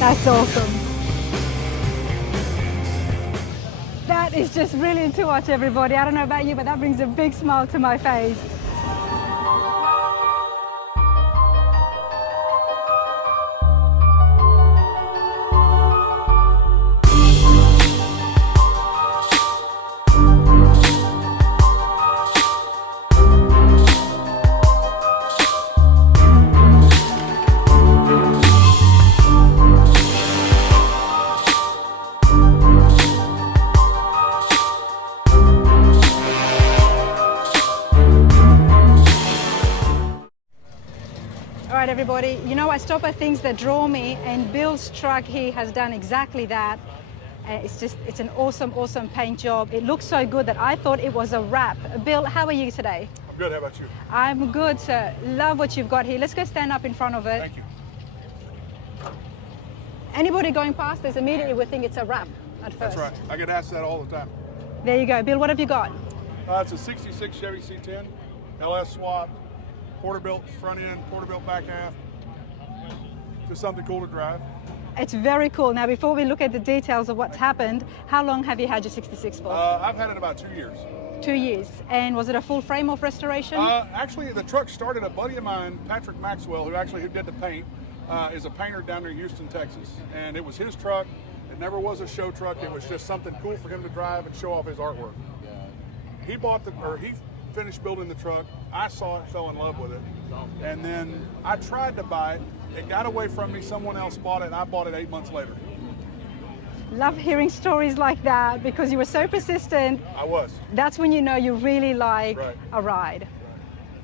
That's awesome. That is just brilliant to watch, everybody. I don't know about you, but that brings a big smile to my face. Everybody, you know, I stop at things that draw me, and Bill's truck here has done exactly that. It's an awesome paint job. It looks so good that I thought it was a wrap. Bill, how are you today? I'm good. How about you? I'm good, sir. Love what you've got here. Let's go stand up in front of it. Thank you. Anybody going past this immediately would think it's a wrap at first. That's right. I get asked that all the time. There you go. Bill, what have you got? It's a 66 Chevy C10, LS swap, Porterbuilt front end, Porterbuilt back half. Just something cool to drive. It's very cool. Now, before we look at the details of what's happened, how long have you had your 66 for? I've had it about 2 years. 2 years. And was it a full frame off restoration? Actually, the truck started, a buddy of mine, Patrick Maxwell, who did the paint, is a painter down near Houston, Texas. And it was his truck. It never was a show truck. It was just something cool for him to drive and show off his artwork. He finished building the truck. I saw it, fell in love with it. And then I tried to buy it. It got away from me. Someone else bought it, and I bought it 8 months later. Love hearing stories like that because you were so persistent. I was. That's when you know you really like Right. a ride.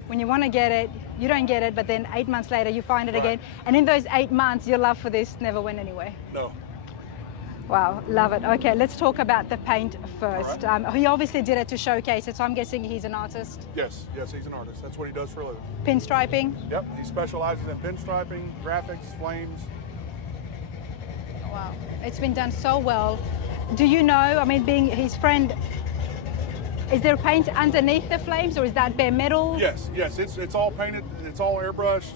When you want to get it, you don't get it, but then 8 months later you find it Right. again. And in those 8 months, your love for this never went anywhere. No. Wow, love it. Okay, let's talk about the paint first. All right. He obviously did it to showcase it, so I'm guessing he's an artist. Yes, he's an artist. That's what he does for a living. Pinstriping? Yep, he specializes in pinstriping, graphics, flames. Wow, it's been done so well. Do you know, I mean, being his friend, is there paint underneath the flames, or is that bare metal? Yes, it's all painted. It's all airbrushed.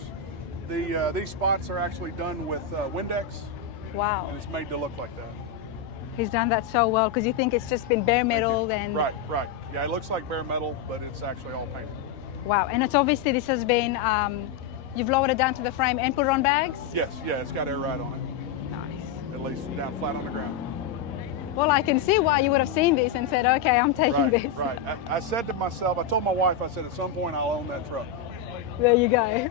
These spots are actually done with Windex. Wow. And it's made to look like that. He's done that so well, because you think it's just been bare metal and... Right. Yeah, it looks like bare metal, but it's actually all painted. Wow, and it's obviously, this has been, you've lowered it down to the frame and put it on bags? Yes, yeah, it's got air ride on it. Nice. At least down flat on the ground. Well, I can see why you would have seen this and said, okay, I'm taking this. Right. I said to myself, I told my wife, I said, at some point I'll own that truck. There you go.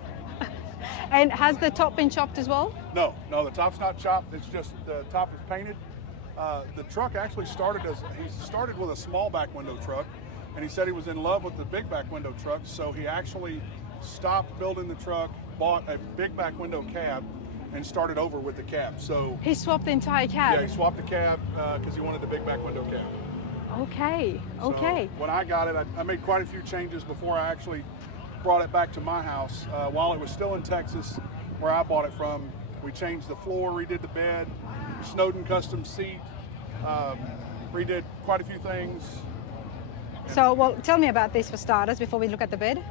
And has the top been chopped as well? No, the top's not chopped. It's just the top is painted. The truck actually started with a small back window truck, and he said he was in love with the big back window truck, so he actually stopped building the truck, bought a big back window cab, and started over with the cab. So he swapped the entire cab? Yeah, he swapped the cab because he wanted the big back window cab. Okay. So when I got it, I made quite a few changes before I actually brought it back to my house. While it was still in Texas, where I bought it from, we changed the floor, redid the bed, Snowden custom seat, redid quite a few things. So, well, tell me about this for starters before we look at the bed.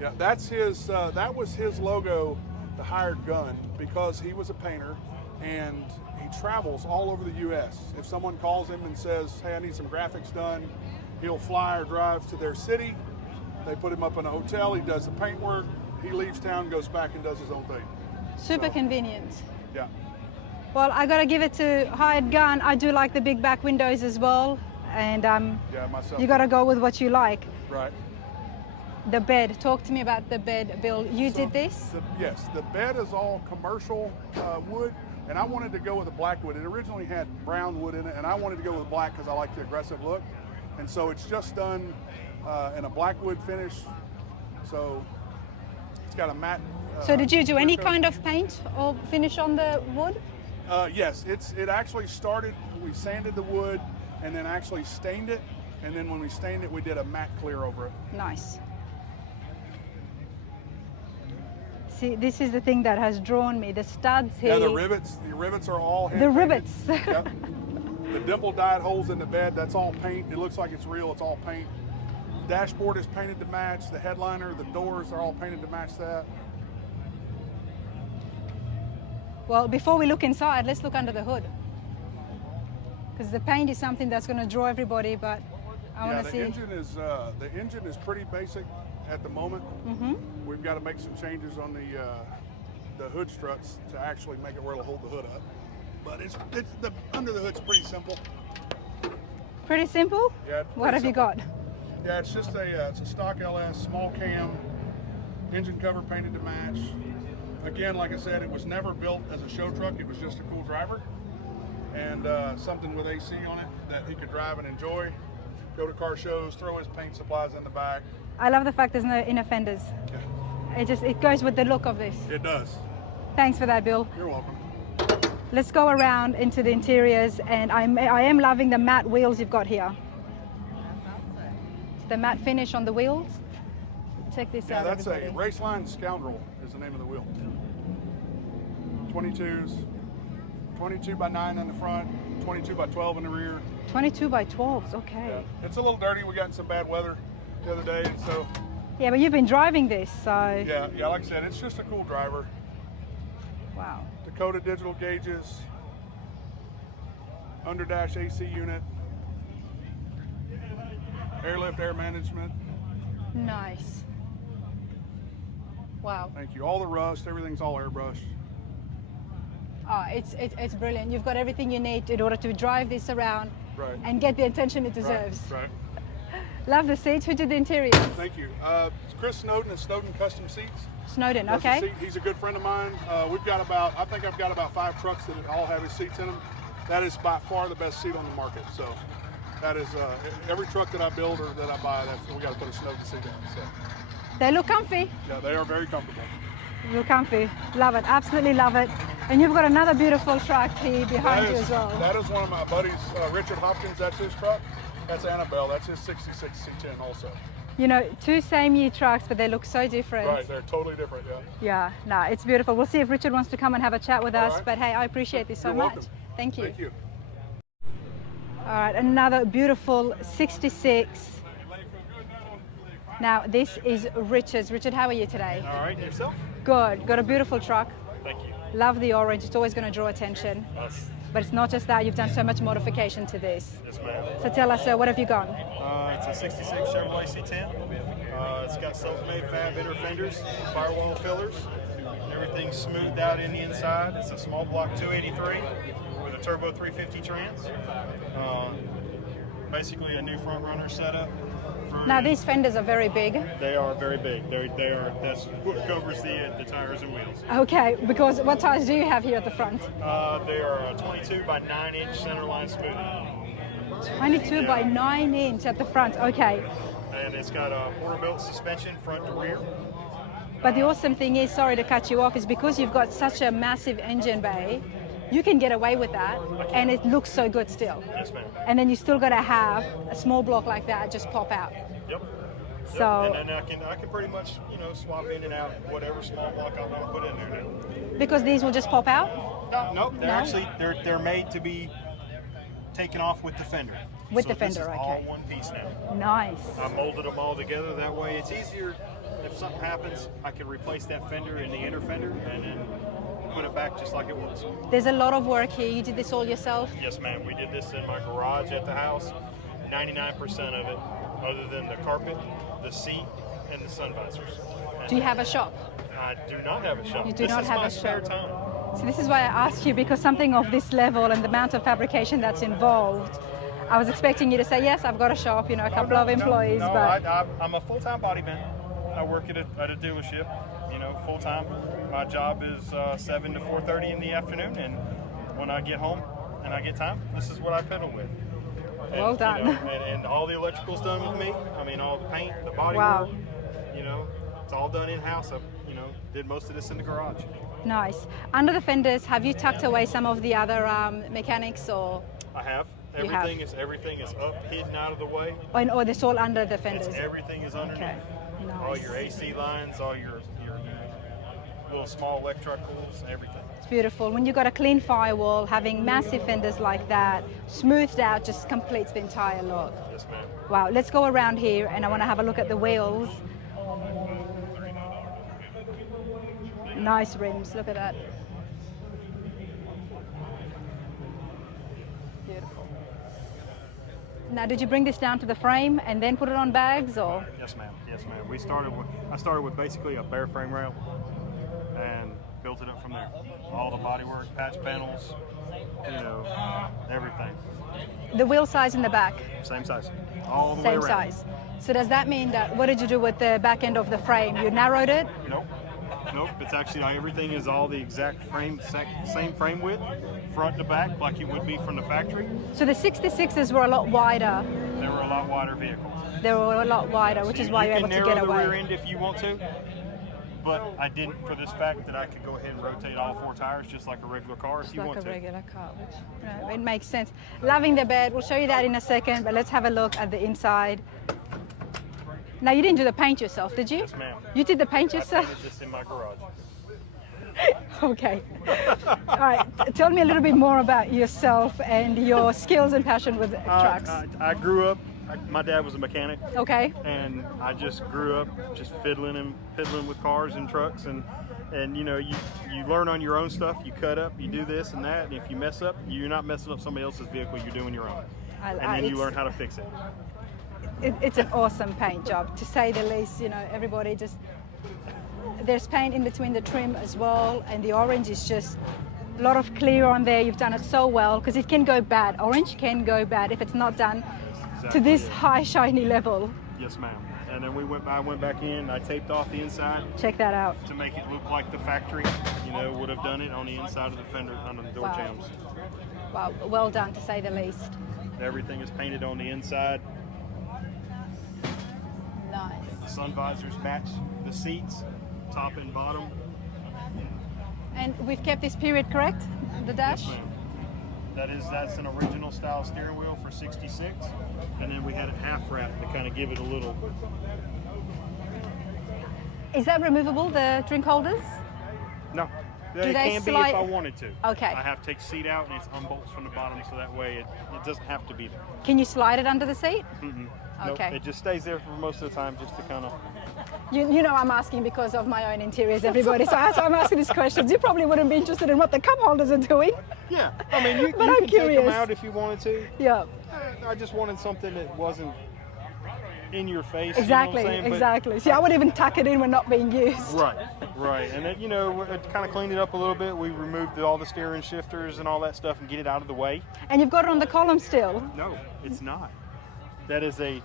Yeah, that's his. That was his logo, the hired gun, because he was a painter and he travels all over the U.S. If someone calls him and says, "Hey, I need some graphics done," he'll fly or drive to their city. They put him up in a hotel. He does the paint work. He leaves town, goes back, and does his own thing. Super convenient. Yeah. Well, I got to give it to hired gun. I do like the big back windows as well, and yeah, myself. You got to go with what you like. Right. The bed. Talk to me about the bed, Bill. You did this? Yes, the bed is all commercial wood, and I wanted to go with a black wood. It originally had brown wood in it, and I wanted to go with black because I like the aggressive look. And so it's just done in a black wood finish. So it's got a matte. So did you do any kind of paint or finish on the wood? Yes, it actually started, we sanded the wood and then actually stained it. And then when we stained it, we did a matte clear over it. Nice. See, this is the thing that has drawn me. The studs here. Yeah, the rivets are all hand The painted. rivets. Yep. The dimple dyed holes in the bed, that's all paint. It looks like it's real, it's all paint. Dashboard is painted to match. The headliner, the doors are all painted to match that. Well, before we look inside, let's look under the hood. Because the paint is something that's going to draw everybody, but I want to see. The engine is pretty basic at the moment. We've got to make some changes on the hood struts to actually make it where it'll hold the hood up. But the under the hood's pretty simple. Pretty simple? Yeah. What have you got? Yeah, it's just it's a stock LS, small cam, engine cover painted to match. Again, like I said, it was never built as a show truck. It was just a cool driver. And something with AC on it that he could drive and enjoy. Go to car shows, throw his paint supplies in the back. I love the fact there's no inner fenders. Yeah. It goes with the look of this. It does. Thanks for that, Bill. You're welcome. Let's go around into the interiors, and I am loving the matte wheels you've got here. The matte finish on the wheels. Check this out. That's everybody. a Raceline Scoundrel is the name of the wheel. 22s, 22 by 9 in the front, 22 by 12 in the rear. 22 by 12s, okay. Yeah. It's a little dirty. We got in some bad weather the other day, and so. Yeah, but you've been driving this, so. Yeah, like I said, it's just a cool driver. Wow. Dakota digital gauges, under dash AC unit, airlift, air management. Nice. Wow. Thank you. All the rust, everything's all airbrushed. Oh, it's brilliant. You've got everything you need in order to drive this around and get the attention it deserves. Right. Love the seats. Who did the interiors? Thank you. It's Chris Snowden at Snowden Custom Seats. Snowden, okay. He's a good friend of mine. We've got I think I've got about 5 trucks that all have his seats in them. That is by far the best seat on the market. So that is every truck that I build or that I buy, we got to put a Snowden seat in. So. They look comfy. Yeah, they are very comfortable. Look comfy. Love it. Absolutely love it. And you've got another beautiful truck here behind you as well. That is one of my buddies, Richard Hopkins. That's his truck. That's Annabelle. That's his 66 C10 also. You know, 2 same year trucks, but they look so different. Right, they're totally different, yeah. Yeah, no, it's beautiful. We'll see if Richard wants to come and have a chat with us. Right. But hey, I appreciate this so You're much. welcome. Thank you. Thank you. All right, another beautiful 66. Now, this is Richard's. Richard, how are you today? All right, yourself? Good. Got a beautiful truck. Thank you. Love the orange. It's always going to draw attention. Us. But it's not just that. You've done so much modification to this. Yes, ma'am. So tell us, what have you got? It's a 66 Chevrolet C10. It's got self-made fab inner fenders, firewall fillers. Everything's smoothed out in the inside. It's a small block 283 with a turbo 350 trans. Basically a new front runner setup. Now these fenders are very big. They are very big. They are. That's what covers the tires and wheels. Okay, because what tires do you have here at the front? They are a 22 by 9 inch centerline smooth. 22 by 9 inch at the front. Okay. And it's got a Porterbuilt suspension front to rear. But the awesome thing is, sorry to cut you off, is because you've got such a massive engine bay, you can get away with that, and it looks so good still. Yes, ma'am. And then you still got to have a small block like that just pop out. Yep. So. And then I can pretty much swap in and out whatever small block I want to put in there now. Because these will just pop out? No, they're made to be taken off with the fender. With so the fender, this is okay. all one piece now. Nice. I molded them all together. That way it's easier. If something happens, I can replace that fender in the inner fender and then put it back just like it was. There's a lot of work here. You did this all yourself? Yes, ma'am. We did this in my garage at the house. 99% of it, other than the carpet, the seat, and the sun visors. Do you have a shop? I do not have a shop. You do not have a This is my spare shop. time. So this is why I asked you, because something of this level and the amount of fabrication that's involved, I was expecting you to say, yes, I've got a shop, a couple of employees. No, but I'm a full-time body man. I work at a dealership, full-time. My job is 7 to 4:30 in the afternoon, and when I get home and I get time, this is what I pedal with. And, well done. And all the electrical's done with me. I mean, all the paint, the body Wow. work, it's all done in-house. I, did most of this in the garage. Nice. Under the fenders, have you tucked away some of the other mechanics, or? I have. You have. Everything is up, hidden out of the way. Or it's all under the fenders? Everything is underneath. Okay. Nice. All your AC lines, all your little small electricals, everything. It's beautiful. When you've got a clean firewall, having massive fenders like that, smoothed out, just completes the entire look. Yes, ma'am. Wow, let's go around here, and I want to have a look at the wheels. Nice rims, look at that. Now, did you bring this down to the frame and then put it on bags, or? Yes, ma'am. Yes, ma'am. I started with basically a bare frame rail and built it up from there. All the bodywork, patch panels, you know, everything. The wheel size in the back? Same size. All the way Same around. size. So does that mean that, what did you do with the back end of the frame? You narrowed it? Nope. Nope. It's actually, everything is all the exact same frame width, front to back, like it would be from the factory. So the 66s were a lot wider. They were a lot wider vehicles. They were a lot wider, which is why you're able to get away. You can narrow the rear end if you want to, but I didn't for this fact that I could go ahead and rotate all 4 tires just like a regular car if you want to. Like a regular car, which, you know, it makes sense. Loving the bed. We'll show you that in a second, but let's have a look at the inside. Now, you didn't do the paint yourself, did you? Yes, ma'am. You did the paint yourself? I painted this in my garage. Okay. All right. Tell me a little bit more about yourself and your skills and passion with trucks. I grew up, my dad was a mechanic. Okay. And I just grew up just fiddling with cars and trucks, and you know, you learn on your own stuff. You cut up, you do this and that, and if you mess up, you're not messing up somebody else's vehicle, you're doing your own. And then you learn how to fix it. It's an awesome paint job, to say the least. You know, everybody just, there's paint in between the trim as well, and the orange is just a lot of clear on there. You've done it so well, because it can go bad. Orange can go bad if it's not done to this high shiny level. Yes, ma'am. And then I went back in, I taped off the inside. Check that out. To make it look like the factory, you know, would have done it on the inside of the fender, on the door jambs. Wow, well done, to say the least. Everything is painted on the inside. Nice. The sun visors match the seats, top and bottom. And we've kept this period correct, the dash? Yes, ma'am. That's an original style steering wheel for 66, and then we had it half wrapped to kind of give it a little. Is that removable, the drink holders? No. Do It they can be slide? if I wanted to. Okay. I have to take the seat out and it's unbolts from the bottom, so that way it doesn't have to be there. Can you slide it under the seat? Mm-mm. Okay. Nope. It just stays there for most of the time, just to kind of. You know I'm asking because of my own interiors, everybody. So I'm asking these questions. You probably wouldn't be interested in what the cup holders are doing. Yeah, I mean, you But I'm can take them curious. out if you wanted to. Yeah. I just wanted something that wasn't in your face. Exactly, you know what I'm saying? exactly. See, I would even tuck it in when not being used. Right. And then, you know, it kind of cleaned it up a little bit. We removed all the steering shifters and all that stuff and get it out of the way. And you've got it on the column still? No, it's not. That is a,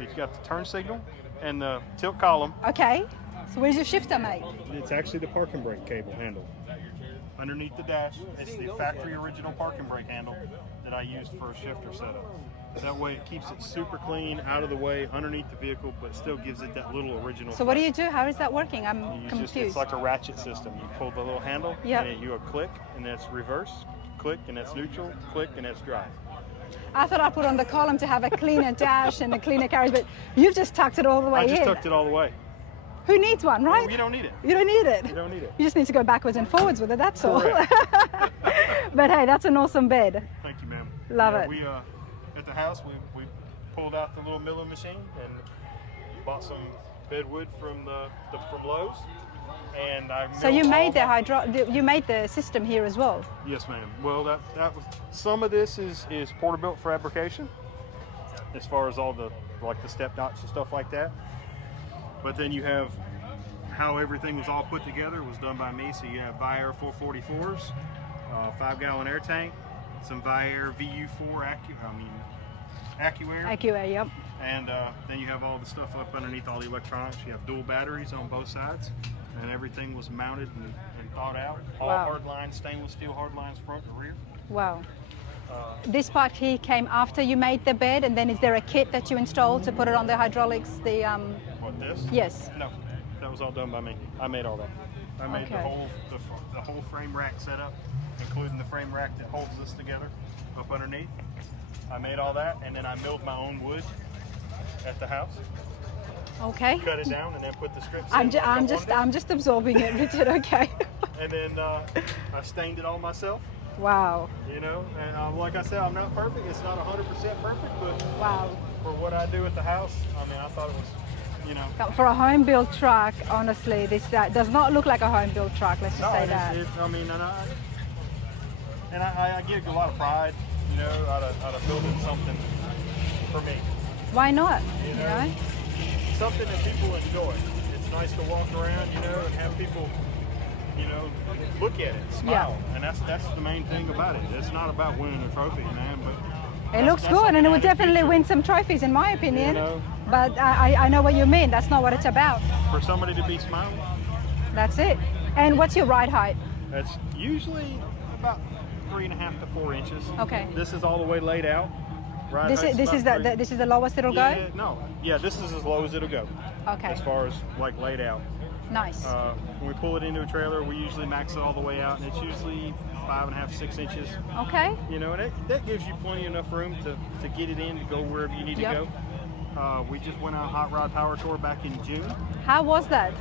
you've got the turn signal and the tilt column. Okay. So where's your shifter, mate? It's actually the parking brake cable handle. Underneath the dash, it's the factory original parking brake handle that I used for a shifter setup. That way it keeps it super clean, out of the way, underneath the vehicle, but still gives it that little original. So what do you do? How is that working? I'm You confused. it's like a ratchet system. You pull the little handle, Yep. and you a click, and that's reverse, click, and that's neutral, click, and that's drive. I thought I put on the column to have a cleaner dash and a cleaner carriage, but you've just tucked it all the way I just in. tucked it all the way. Who needs one, right? You don't need it. You don't need it. You don't need it. You just need to go backwards and forwards with it, that's all. Correct. But hey, that's an awesome bed. Thank you, ma'am. Love it. We at the house we pulled out the little milling machine and bought some bedwood from Lowe's, and I. So you milled made all you made the system here as well. Yes, ma'am. Well, that was some of this is Porterbuilt fabrication, as far as all the step dots and stuff like that. But then you have how everything was all put together was done by me. So you have Viair 444s, 5-gallon air tank, some Viair VU4 AccuAir. AccuAir, yep. And then you have all the stuff up underneath, all the electronics. You have dual batteries on both sides, and everything was mounted and thought out. All hard lines, stainless steel hard lines, front and rear. Wow. This part here came after you made the bed, and then is there a kit that you installed to put it on the hydraulics? What, this? Yes. No, that was all done by me. I made all that. I made the whole frame rack setup, including the frame rack that holds this together up underneath. I made all that, and then I milled my own wood at the house. Okay. Cut it down, and then put the strips I'm in. I'm just absorbing it, Richard. Okay. And then I stained it all myself. Wow. You know, and like I said, I'm not perfect. It's not 100% perfect, but Wow. for what I do at the house, I mean, I thought it was, you know. For a home-built truck, honestly, this does not look like a home-built truck. Let's just say that. I mean, I get a lot of pride, you know, out of building something for me. Why not? You know? Something that people enjoy. It's nice to walk around, you know, and have people, you know, look at it, smile, and that's the main thing about it. It's not about winning a trophy, man, but it looks good, and it will definitely win some trophies, in my opinion. You know, but I know what you mean. That's not what it's about. For somebody to be smiling. That's it. And what's your ride height? That's usually about 3.5 to 4 inches. Okay. This is all the way laid out. Right. This is the lowest it'll go? No. Yeah, this is as low as it'll go. Okay. As far as like laid out. Nice. When we pull it into a trailer, we usually max it all the way out, and it's usually 5.5, 6 inches. Okay. You know, and that gives you plenty enough room to get it in to go wherever you need to go. We just went on a hot rod power tour back in June. How was that?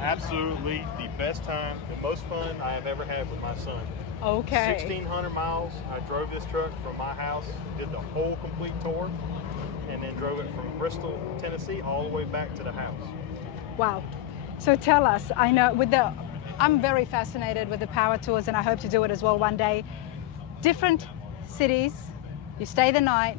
Absolutely the best time, the most fun I have ever had with my son. Okay. 1,600 miles. I drove this truck from my house, did the whole complete tour, and then drove it from Bristol, Tennessee, all the way back to the house. Wow. So tell us, I know I'm very fascinated with the power tours, and I hope to do it as well one day. Different cities, you stay the night,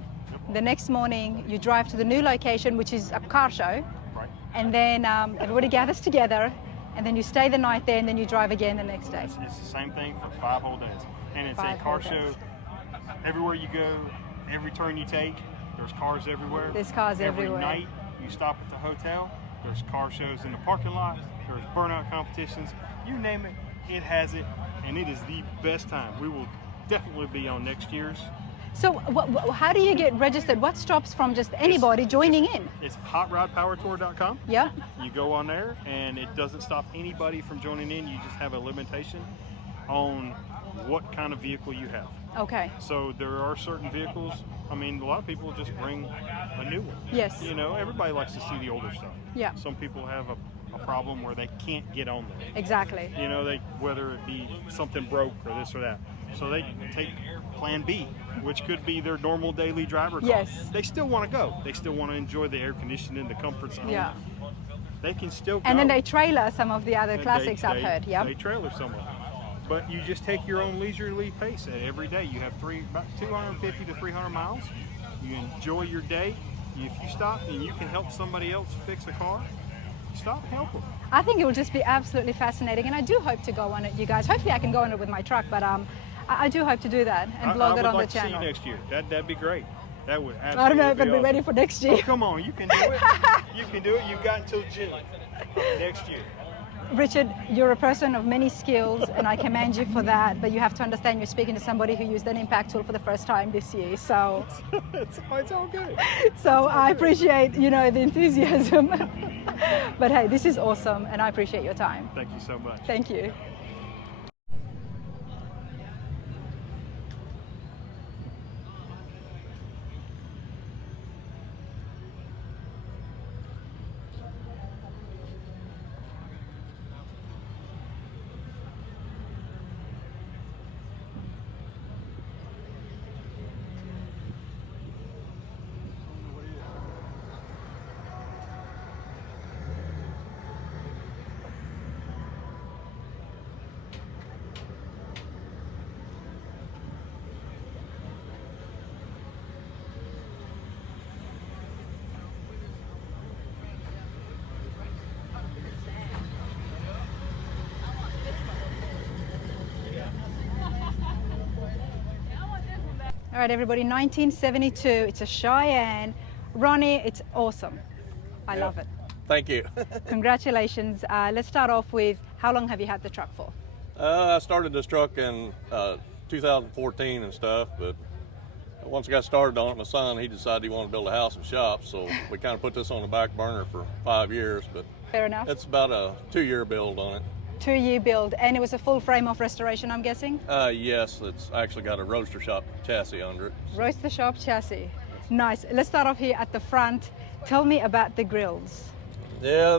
the next morning you drive to the new location, which is a car show, Right. and then everybody gathers together, and then you stay the night there, and then you drive again the next day. It's the same thing for 5 whole days. And it's 5 a car whole show. days. Everywhere you go, every turn you take, there's cars everywhere. There's cars everywhere. Every night you stop at the hotel, there's car shows in the parking lot, there's burnout competitions. You name it, it has it, and it is the best time. We will definitely be on next year's. So how do you get registered? What stops from just anybody joining in? It's hotrodpowertour.com. Yeah. You go on there, and it doesn't stop anybody from joining in. You just have a limitation on what kind of vehicle you have. Okay. So there are certain vehicles. I mean, a lot of people just bring a new one. Yes. You know, everybody likes to see the older stuff. Yeah. Some people have a problem where they can't get on there. Exactly. You know, whether it be something broke or this or that. So they take plan B, which could be their normal daily driver car. Yes. They still want to go. They still want to enjoy the air conditioning, the comforts of home. Yeah. They can still go. And then they trailer some of the other And classics I've heard. Yeah. They trailer some of them. But you just take your own leisurely pace. Every day you have about 250 to 300 miles. You enjoy your day. If you stop and you can help somebody else fix a car, stop and help them. I think it will just be absolutely fascinating, and I do hope to go on it, you guys. Hopefully I can go on it with my truck, but I do hope to do that and vlog it on the channel. I would like to see you next year. That'd be great. That would absolutely I don't know if be I'll be awesome. ready for next year. Oh, come on, you can do it. You can do it. You've got until June next year. Richard, you're a person of many skills, and I commend you for that, but you have to understand you're speaking to somebody who used an impact tool for the first time this year, so it's all good. So I appreciate, the enthusiasm. But hey, this is awesome, and I appreciate your time. Thank you so much. Thank you. All right, everybody, 1972. It's a Cheyenne. Ronnie, it's awesome. I love it. Thank you. Congratulations. Let's start off with, how long have you had the truck for? I started this truck in 2014 and stuff, but once I got started on it, my son, he decided he wanted to build a house and shop, so we kind of put this on the back burner for 5 years, but Fair enough. it's about a 2-year build on it. 2-year build, and it was a full frame of restoration, I'm guessing? Yes, it's actually got a roadster shop chassis under it. Roaster shop chassis. Nice. Let's start off here at the front. Tell me about the grills. Yeah,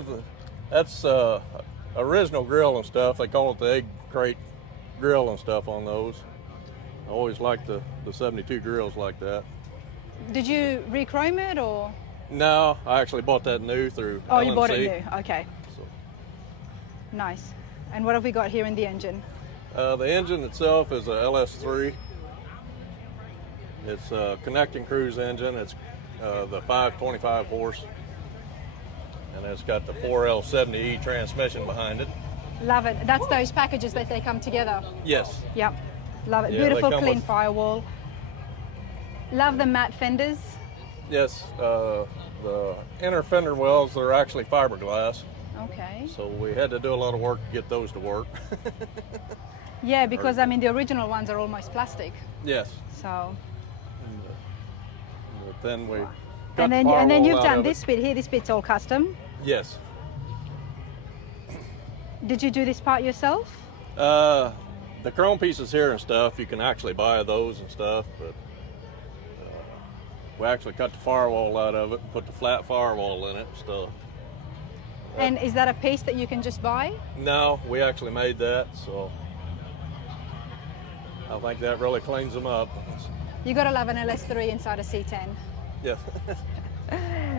that's original grill and stuff. They call it the egg crate grill and stuff on those. I always liked the 72 grills like that. Did you re-chrome it, or? No, I actually bought that new through Oh, you bought LNC. it new. Okay. So, Nice. And what have we got here in the engine? the engine itself is a LS3. It's a connect and cruise engine. It's the 525 horse, and it's got the 4L70E transmission behind it. Love it. That's those packages that they come together. Yes. Yep. Love it. Yeah, Beautiful, they come clean with- firewall. Love the matte fenders. Yes. The inner fender wells, they're actually fiberglass, Okay. so we had to do a lot of work to get those to work. Yeah, because I mean the original ones are almost plastic. Yes. So. But then we got And then the firewall you've out done of it. this bit here. This bit's all custom. Yes. Did you do this part yourself? The chrome pieces here and stuff, you can actually buy those and stuff, but we actually cut the firewall out of it and put the flat firewall in it and stuff. And is that a piece that you can just buy? No, we actually made that, so I think that really cleans them up. You gotta love an LS3 inside a C10. Yes.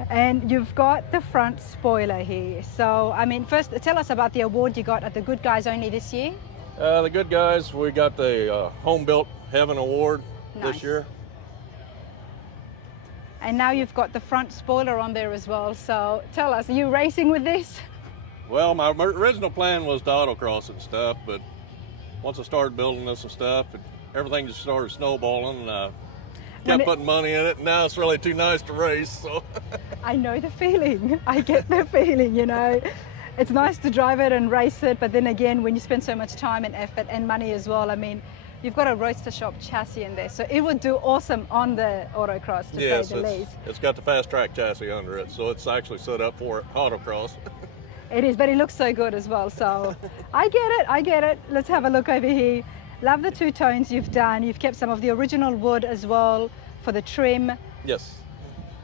And you've got the front spoiler here. So, I mean, first tell us about the award you got at the Good Guys Only this year. The good guys, we got the Home Built Heaven Award Nice. this year. And now you've got the front spoiler on there as well. So tell us, are you racing with this? Well, my original plan was to autocross it and stuff, but once I started building this and stuff, everything just started snowballing, and I kept putting money in it, and now it's really too nice to race, so. I know the feeling. I get the feeling, you know. It's nice to drive it and race it, but then again, when you spend so much time and effort and money as well, I mean, you've got a roadster shop chassis in there, so it would do awesome on the autocross, to Yes, say the least. it's got the fast track chassis under it, so it's actually set up for autocross. It is, but it looks so good as well, so I get it. Let's have a look over here. Love the two tones you've done. You've kept some of the original wood as well for the trim. Yes.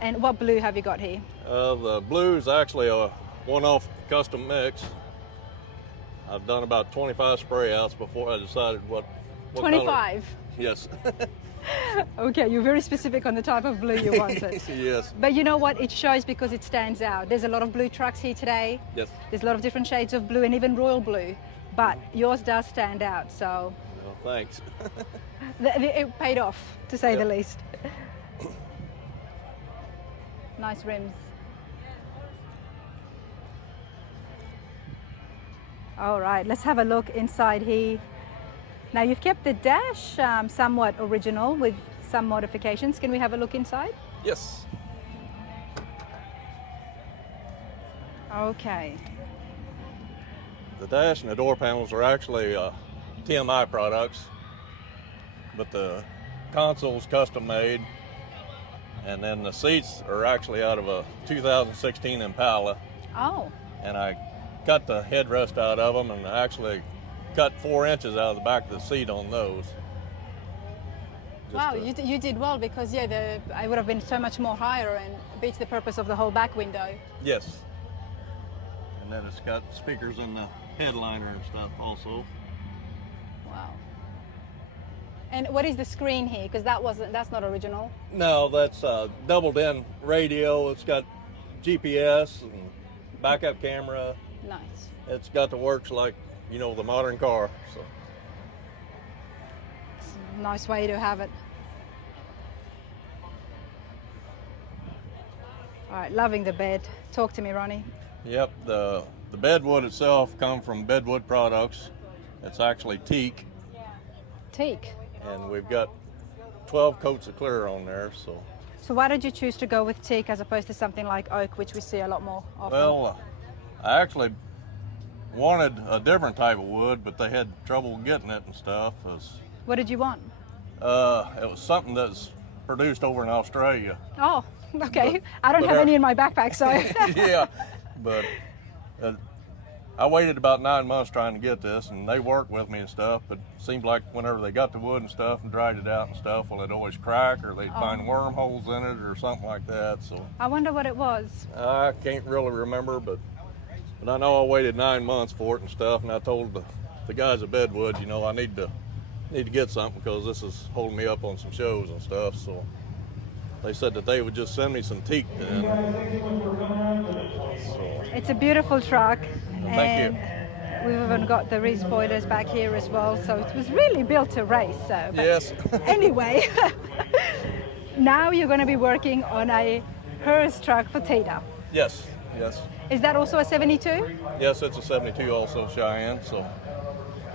And what blue have you got here? The blue is actually a one-off custom mix. I've done about 25 spray outs before I decided what 25? color. Yes. Okay, you're very specific on the type of blue you wanted. Yes. But you know what? It shows because it stands out. There's a lot of blue trucks here today. Yes. There's a lot of different shades of blue and even royal blue. But yours does stand out, so Well, thanks. it paid off, to say the Yep. least. Nice rims. All right, let's have a look inside here. Now you've kept the dash somewhat original with some modifications. Can we have a look inside? Yes. Okay. The dash and the door panels are actually TMI products, but the console's custom made, and then the seats are actually out of a 2016 Impala, Oh, and I cut the headrest out of them and actually cut 4 inches out of the back of the seat on those. wow, you did well because, yeah, I would have been so much more higher and beats the purpose of the whole back window. Yes. And then it's got speakers in the headliner and stuff also. Wow. And what is the screen here? Because that's not original. No, that's a doubled-in radio. It's got GPS and backup camera. Nice. It's got the works like, you know, the modern car. So Nice way to have it. All right, loving the bed. Talk to me, Ronnie. yep, the bedwood itself come from Bedwood Products. It's actually teak, Teak. and we've got 12 coats of clear on there. So why did you choose to go with teak as opposed to something like oak, which we see a lot more often? Well, I actually wanted a different type of wood, but they had trouble getting it and stuff. What did you want? It was something that's produced over in Australia. Oh, okay. But- I don't but have our- any in my backpack, so. Yeah, but I waited about 9 months trying to get this, and they worked with me and stuff, but it seemed like whenever they got the wood and stuff and dried it out and stuff, well, it'd always crack, or they'd find wormholes in it or something like that. So I wonder what it was. I can't really remember, but I know I waited 9 months for it and stuff, and I told the guys at Bedwood, you know, I need to get something because this is holding me up on some shows and stuff. So they said that they would just send me some teak then. So, It's a beautiful truck. Thank you. And we've even got the re-spoilers back here as well, so it was really built to race. So, but yes. anyway, now you're going to be working on a hearse truck for Tita. Yes, yes. Is that also a 72? Yes, it's a 72 also Cheyenne, so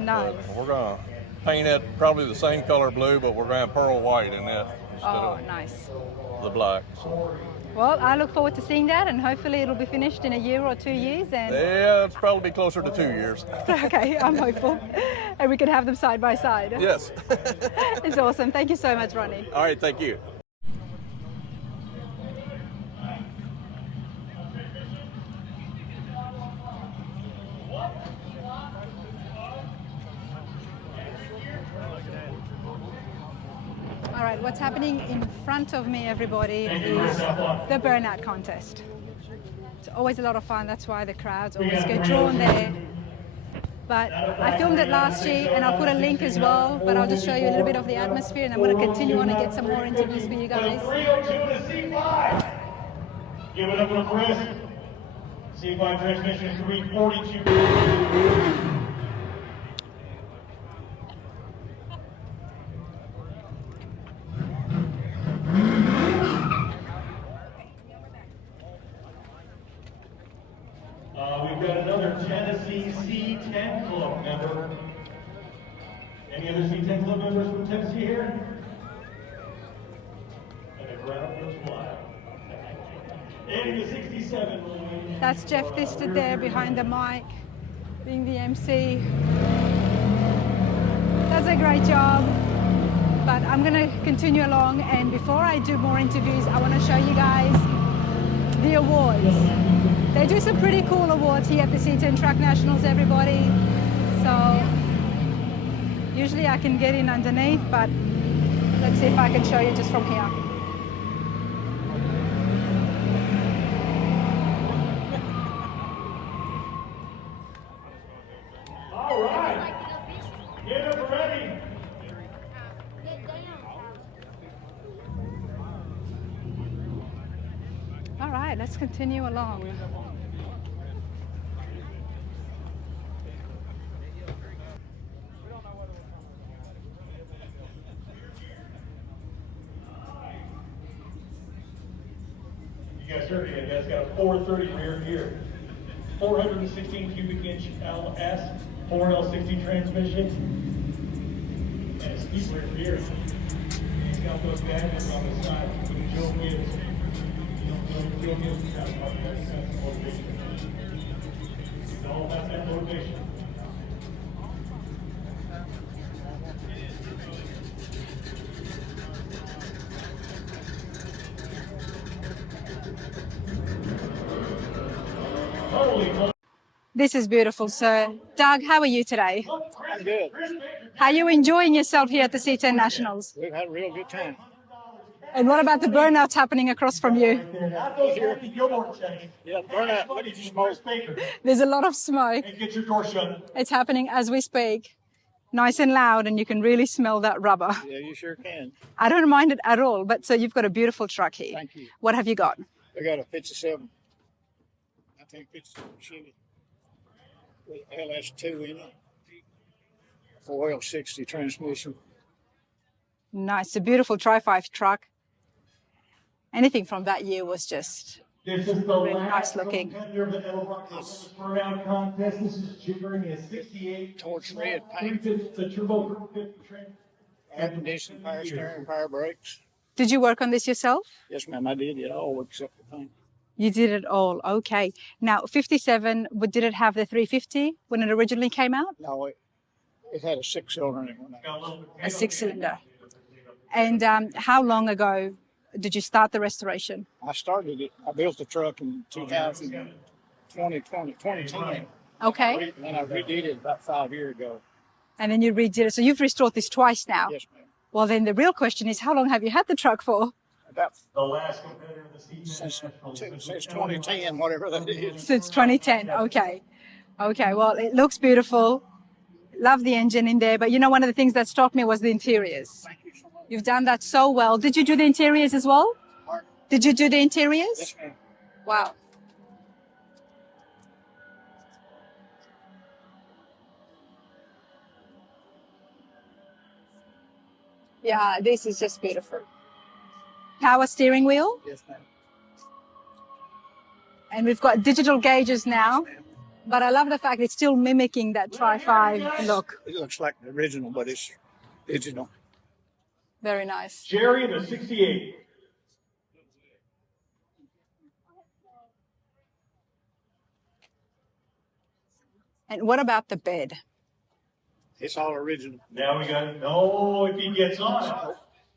Nice. we're gonna paint it probably the same color blue, but we're gonna have pearl white in it instead Oh, of nice. the black. So. Well, I look forward to seeing that, and hopefully it'll be finished in a year or 2 years. And Yeah, it's probably closer to 2 years. okay, I'm hopeful, and we can have them side by side. Yes. It's awesome. Thank you so much, Ronnie. All right, thank you. All right, what's happening in front of me, everybody, is the Burnout contest. It's always a lot of fun. That's why the crowds always get drawn there. But I filmed it last year, and I'll put a link as well, but I'll just show you a little bit of the atmosphere, and I'm going to continue on and get some more interviews for you guys. 302 to C5. Give it up for Chris. C5 transmission 342. We've got another Tennessee C10 Club member. Any other C10 Club members from Tennessee here? And the crowd goes wild. And the 67. That's Jeff Thisted there behind the mic, being the MC. Does a great job. But I'm going to continue along, and before I do more interviews, I want to show you guys the awards. They do some pretty cool awards here at the C10 Nationals, everybody. So usually I can get in underneath, but let's see if I can show you just from here. All right. Get up ready. All right, let's continue along. You guys heard it, guys got a 430 rear gear, 416 cubic inch LS, 4L60 transmission, and a steep rear gear. He's got those gadgets on the side, including Joe Gibbs. Joe Gibbs is out of motivation. It's all about that motivation. This is beautiful, sir. Doug, how are you today? I'm good. How are you enjoying yourself here at the C10 Nationals? We've had a real good time. And what about the burnouts happening across from you? Yeah, Burnout, look at the smoke. There's a lot of smoke. And get your door shut. It's happening as we speak. Nice and loud, and you can really smell that rubber. Yeah, you sure can. I don't mind it at all, but so you've got a beautiful truck here. Thank you. What have you got? We got a 57, I think 57 Chevy with LS2 in it, 4L60 transmission. Nice, a beautiful Tri-5 truck. Anything from that year was just This is the really last nice looking. competitor of the Burnout contest. This is Jiggering a 68. Torch red paint. The turbo 350 train. Air conditioning, power steering, power brakes. Did you work on this yourself? Yes, ma'am, I did it all except the paint. You did it all, okay. Now, 57, did it have the 350 when it originally came out? No, it had a 6-cylinder in it when I A 6-cylinder. And how long ago did you start the restoration? started it. I built the truck in 2010. Okay. And then I redid it about 5 years ago. And then you redid it. So you've restored this twice now. Yes, ma'am. Well, then the real question is, how long have you had the truck for? About The last competitor of the season. since 2010, whatever that is. Since 2010, okay. Okay, well, it looks beautiful. Love the engine in there. But you know, one of the things that stopped me was the interiors. Thank you so much. You've done that so well. Did you do the interiors as well? Mark. Did you do the interiors? Yes, ma'am. Wow. Yeah, this is just beautiful. Power steering wheel. Yes, ma'am. And we've got digital gauges now. But I love the fact it's still mimicking that Tri-5 look. It looks like the original, but it's digital. Very nice. Jerry in the 68. And what about the bed? It's all original. Now we got, no, if he gets on it,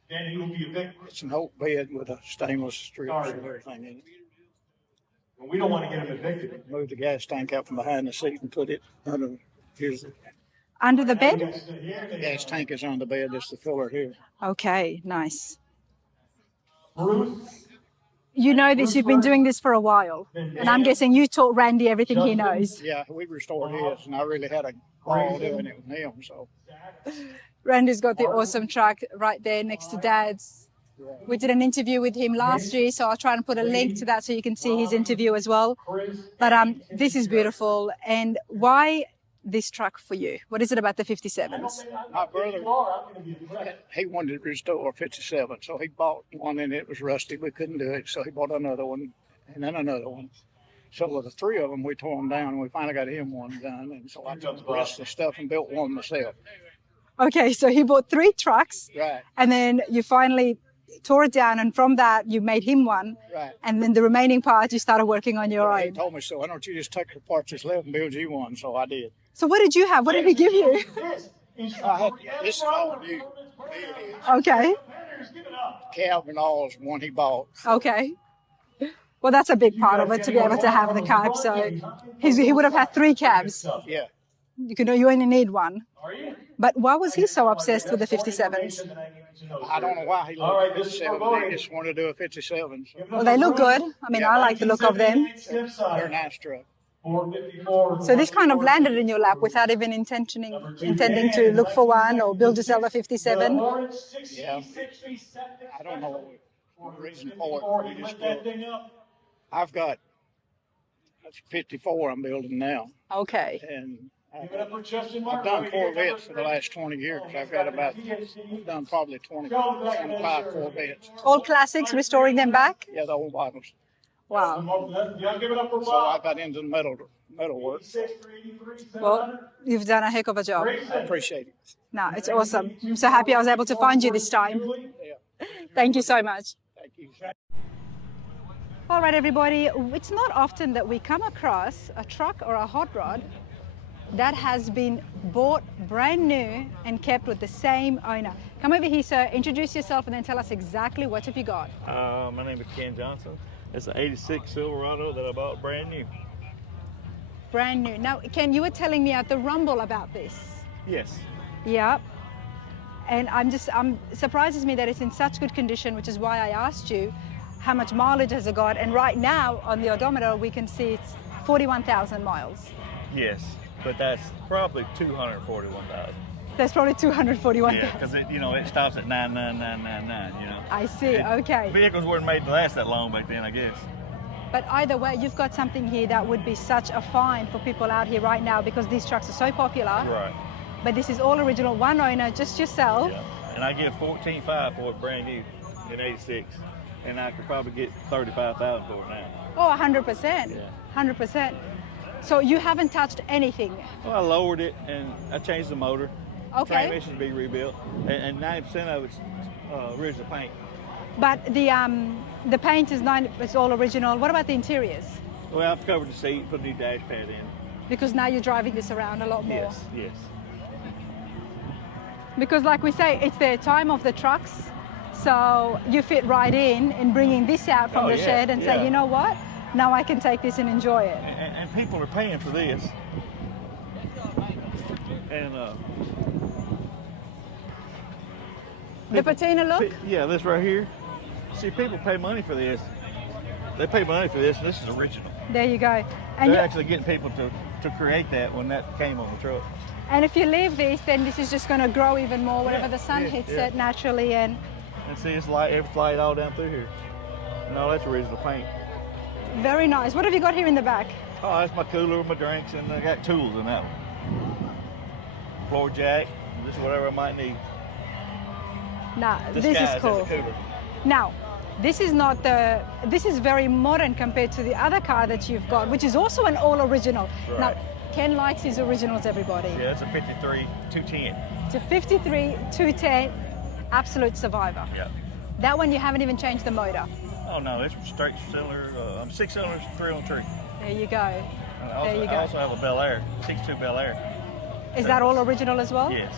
then he will be evicted. It's an oak bed with a stainless strips and everything in it. And we don't want to get him evicted. Moved the gas tank out from behind the seat and put it under. Here's the Under the bed? gas tank is on the bed. It's the filler here. Okay, nice. Bruce, You know this, you've been doing this for a while. And I'm guessing you taught Randy everything he knows. Yeah, we restored his, and I really had a ball doing it with him. So Randy's got the awesome truck right there next to Dad's. We did an interview with him last year, so I'll try and put a link to that so you can see his interview as well. But this is beautiful. And why this truck for you? What is it about the 57s? my brother, he wanted to restore a 57, so he bought one, and it was rusty. We couldn't do it, so he bought another one, and then another one. So with the three of them, we tore them down, and we finally got him one done. And so I took the rest of the stuff and built one myself. Okay, so he bought 3 trucks. Right. And then you finally tore it down, and from that you made him one. Right. And then the remaining parts you started working on your He own. told me so. Why don't you just take the parts that's left and build you one? So I did. So what did you have? What did he give you? I had this is all new. Okay, Cab and all is one he bought. okay. Well, that's a big part of it, to be able to have the cab. So he would have had 3 cabs. Yeah. You only need one. But why was he so obsessed with the 57s? I don't know why he loved 57. He just wanted to do a 57. So Well, they look good. I mean, I like the look of them. they're a nice truck. So this kind of landed in your lap without even intending to look for one or build yourself a 57. Yeah. I don't know the reason for it. We just I've got that's 54 I'm building now. Okay. And I've done Corvettes for the last 20 years. I've done probably 25 Corvettes. All classics, restoring them back? Yeah, the old models. Wow. So I got into the metal work. Well, you've done a heck of a job. I appreciate it. No, it's awesome. I'm so happy I was able to find you this time. Yeah. Thank you so much. Thank you. All right, everybody. It's not often that we come across a truck or a hot rod that has been bought brand new and kept with the same owner. Come over here, sir. Introduce yourself and then tell us exactly what have you got. My name is Ken Johnson. It's an 86 Silverado that I bought brand new. Brand new. Now, Ken, you were telling me at the Rumble about this. Yes. Yep. And surprises me that it's in such good condition, which is why I asked you how much mileage has it got. And right now on the odometer, we can see it's 41,000 miles. Yes, but that's probably 241,000. That's probably 241,000. Yeah, because it stops at 99999. You know. I see. Okay. Vehicles weren't made to last that long back then, I guess. But either way, you've got something here that would be such a find for people out here right now because these trucks are so popular. Right. But this is all original, one owner, just yourself. Yeah. And I give $14,500 for it brand new in '86, and I could probably get $35,000 for it now. Oh, 100%. Yeah. 100%. So you haven't touched anything. Well, I lowered it and I changed the motor. Okay. Transmission to be rebuilt, and 90% of it's original paint. But the paint is it's all original. What about the interiors? Well, I've covered the seat, put a new dash pad in. Because now you're driving this around a lot more. Yes, yes. Because like we say, it's the time of the trucks. So you fit right in bringing this out from the shed and say, you know what? Now I can take this and enjoy it. And people are paying for this. And the patina look? Yeah, this right here. See, people pay money for this. They pay money for this, and this is original. There you go. And They're actually getting people to create that when that came on the truck. And if you leave this, then this is just going to grow even more whenever the sun hits it naturally. And see, it's light all down through here. No, that's original paint. Very nice. What have you got here in the back? Oh, that's my cooler with my drinks, and I got tools in that one. Floor jack, just whatever I might need. Nah, this is cool. Now, This is not the, this is very modern compared to the other car that you've got, which is also an all original. Right. Now, Ken likes his originals, everybody. Yeah, it's a 53 210. It's a 53 210 absolute survivor. Yeah. That one you haven't even changed the motor. Oh no, it's straight cylinder, 6 cylinders, 3 on 3. There you go. And There you I go. also have a Bel Air, 62 Bel Air. Is that all original as well? Yes.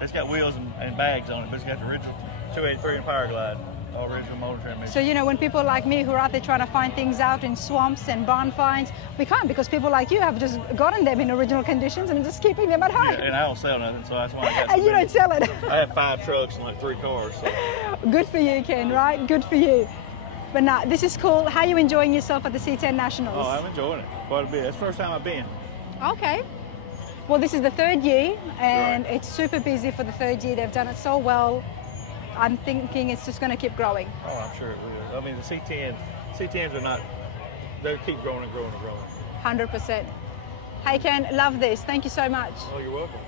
It's got wheels and bags on it, but it's got the original 283 and Power Glide, all original motor transmission. So, you know, when people like me who are out there trying to find things out in swamps and barn finds, we can't because people like you have just gotten them in original conditions and just keeping them at home. Yeah, and I don't sell nothing, so that's why I got And you don't sell it. I have 5 trucks and like 3 cars. So. Good for you, Ken, right? Good for you. But now, this is cool. How are you enjoying yourself at the C10 Nationals? Oh, I'm enjoying it quite a bit. That's the first time I've been. Okay. Well, this is the 3rd year, and Right. it's super busy for the 3rd year. They've done it so well. I'm thinking it's just going to keep growing. Oh, I'm sure it will. I mean, the C10s are not, they keep growing and growing and growing. 100%. Hey, Ken, love this. Thank you so much. Oh, you're welcome.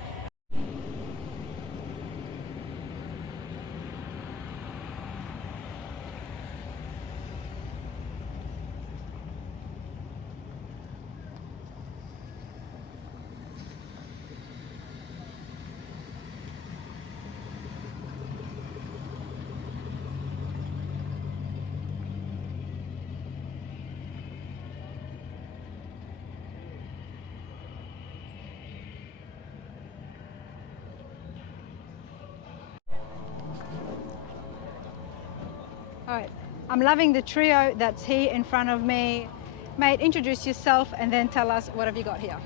All right. I'm loving the trio that's here in front of me. Mate, introduce yourself and then tell us what have you got here.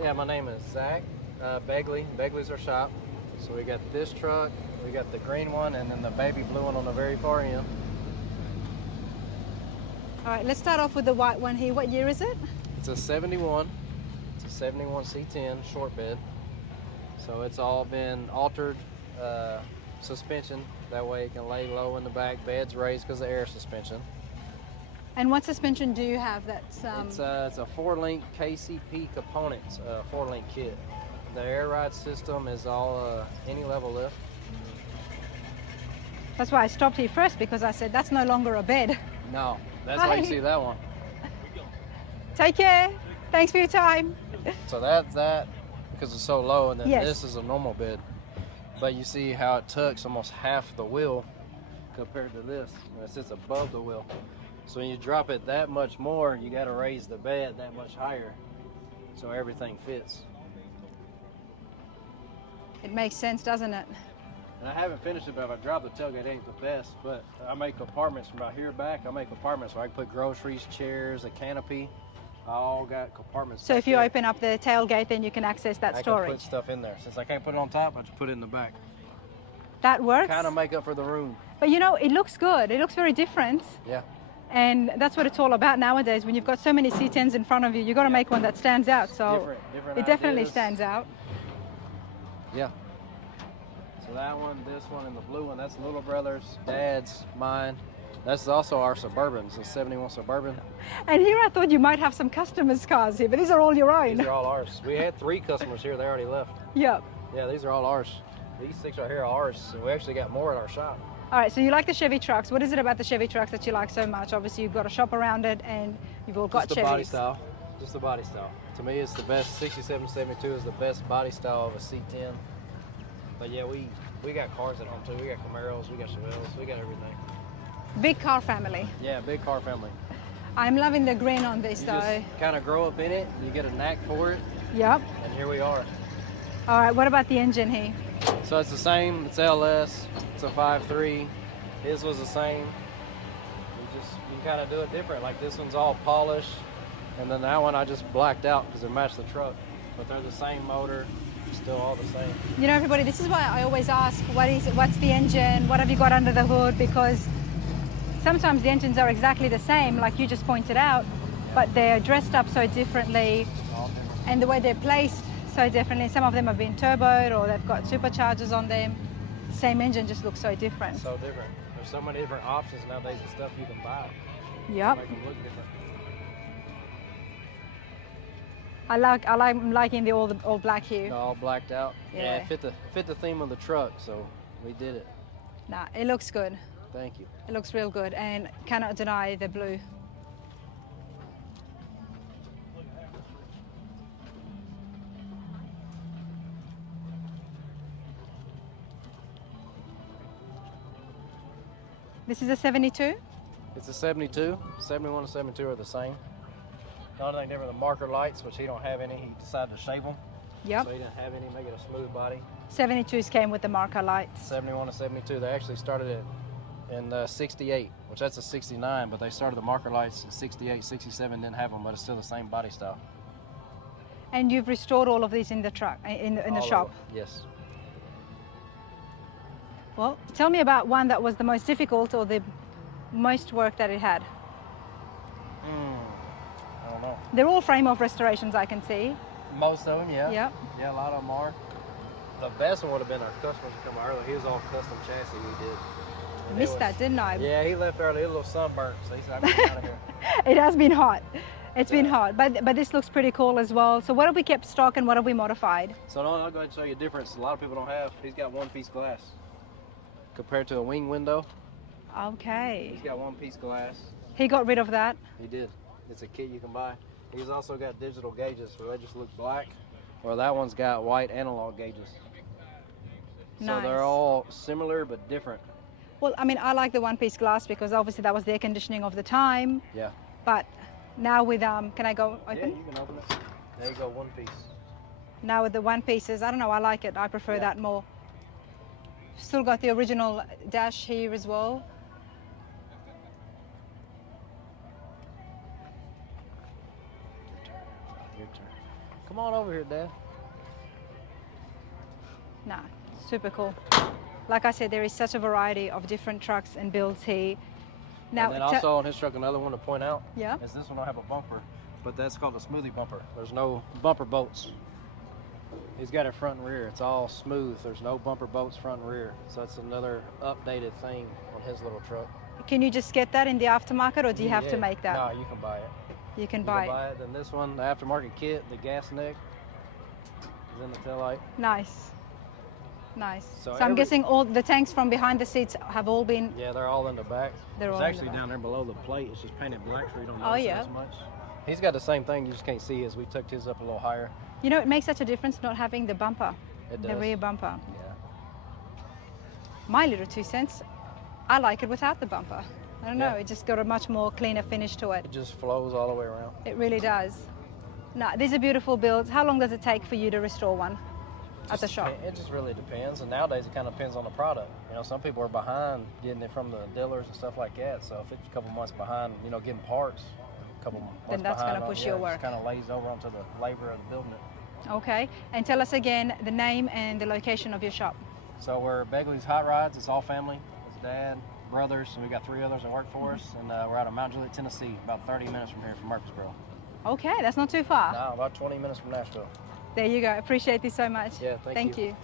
Yeah, my name is Zach. Bagley. Bagley's our shop. So we got this truck, we got the green one, and then the baby blue one on the very far end. All right, let's start off with the white one here. What year is it? It's a 71. It's a 71 C10 short bed. So it's all been altered suspension. That way it can lay low in the back. Bed's raised because of air suspension. And what suspension do you have that's... It's a 4-link KCP components 4-link kit. The air ride system is all any level lift. That's why I stopped here first, because I said that's no longer a bed. No, that's why you Hi. see that one. Take care. Thanks for your time. So that's that because it's so low, and then Yes. this is a normal bed. But you see how it tucks almost half the wheel compared to this. It sits above the wheel. So when you drop it that much more, you got to raise the bed that much higher so everything fits. It makes sense, doesn't it? And I haven't finished it, but if I drop the tailgate, it ain't the best. But I make compartments from about here back. I make compartments where I can put groceries, chairs, a canopy. I all got compartments. So back if you there. open up the tailgate, then you can access that I can storage. put stuff in there. Since I can't put it on top, I just put it in the back. That works. Kind of make up for the room. But you know, it looks good. It looks very different. Yeah. And that's what it's all about nowadays. When you've got so many C10s in front of you, you've got to make one that stands out. So Different it definitely ideas. stands out. Yeah. So that one, this one, and the blue one, that's little brother's, dad's, mine. That's also our Suburban. It's a 71 Suburban. And here I thought you might have some customers' cars here, but these are all your own. These are all ours. We had 3 customers here. They already left. Yep. Yeah, these are all ours. These 6 right here are ours. And we actually got more at our shop. All right, so you like the Chevy trucks. What is it about the Chevy trucks that you like so much? Obviously, you've got a shop around it, and you've all got Just the Chevys. body style. Just the body style. To me, it's the best. 67, 72 is the best body style of a C10. But yeah, we got cars at home too. We got Camaros, we got Chevelles, we got everything. Big car family. Yeah, big car family. I'm loving the green on this, You though. just kind of grow up in it, you get a knack for it, Yep. and here we are. All right, what about the engine here? So it's the same, it's LS, it's a 5.3. His was the same. You kind of do it different. Like this one's all polished, and then that one I just blacked out because it matched the truck. But they're the same motor, still all the same. You know, everybody, this is why I always ask, what's the engine? What have you got under the hood? Because sometimes the engines are exactly the same, like you just pointed out, but they're dressed up so differently, and the way they're placed so differently. Some of them have been turboed or they've got superchargers on them. The same engine just looks so different. So different. There's so many different options nowadays and stuff you can buy. Yep. Make them look different. I'm liking the all black here. They're all blacked out. Yeah. It fit the theme of the truck, so we did it. Nah, it looks good. Thank you. It looks real good, and cannot deny the blue. This is a 72? It's a 72. 71 and 72 are the same. The only thing different, the marker lights, which he don't have any, he decided to shave them. Yep. So he didn't have any, make it a smooth body. 72s came with the marker lights. 71 and 72, they actually started it in 68, which that's a 69, but they started the marker lights in 68, 67, didn't have them, but it's still the same body style. And you've restored all of these in the truck, in the All of shop? them, yes. Well, tell me about one that was the most difficult or the most work that it had. I don't know. They're all frame-off restorations, I can see. Most of them, yeah. Yep. Yeah, a lot of them are. The best one would have been our customers who come early. He was all custom chassis we did. I missed that, didn't I? Yeah, he left early. He was a little sunburnt, so he said, I'm getting out of here. It has been hot. It's been hot, but this looks pretty cool as well. So what have we kept stock and what have we modified? So I'll go ahead and show you a difference a lot of people don't have. He's got one-piece glass compared to a wing window. Okay. He's got one-piece glass. He got rid of that. He did. It's a kit you can buy. He's also got digital gauges where they just look black, or that one's got white analog gauges. So Nice. they're all similar but different. Well, I mean, I like the one-piece glass because obviously that was the air conditioning of the time. Yeah. But now with, can I go open? Yeah, you can open it. There you go, one piece. Now with the one pieces, I don't know, I like it. I prefer that more. Still got the original dash here as well. Your turn. Come on over here, Dad. Nah, super cool. Like I said, there is such a variety of different trucks and builds here. Now, And then also on his truck, another one to point out Yeah. is this one don't have a bumper, but that's called a smoothie bumper. There's no bumper bolts. He's got it front and rear. It's all smooth. There's no bumper bolts front and rear. So that's another updated thing on his little truck. can you just get that in the aftermarket or do you have to Yeah. make that? No, you can buy it. You can You buy can it. buy it. Then this one, the aftermarket kit, the gas neck is in the taillight. Nice. Nice. So So I'm every- guessing all the tanks from behind the seats have all been. Yeah, they're all in the back. They're it's all in the actually back. down there below the plate. It's just painted black so you don't Oh, notice yeah. it as much. He's got the same thing. You just can't see as we took his up a little higher. You know, it makes such a difference not having the bumper, It the does. rear bumper. Yeah. My little 2 cents, I like it without the bumper. I don't know, Yeah. it just got a much more cleaner finish to it. It just flows all the way around. It really does. No, these are beautiful builds. How long does it take for you to restore one at the shop? It just really depends, and nowadays it kind of depends on the product. You know, some people are behind getting it from the dealers and stuff like that. So if it's a couple months behind, you know, getting parts, a couple months Then that's behind gonna on- push yeah, your it work. just kind of lays over onto the labor of building it. Okay, and tell us again the name and the location of your shop. So we're Begleys Hot Rods. It's all family. It's dad, brothers, and we got 3 others that work for us. And we're out of Mount Juliet, Tennessee, about 30 minutes from here, from Murfreesboro. Okay, that's not too far. No, about 20 minutes from Nashville. There you go. Appreciate this so much. Yeah, thank you. you.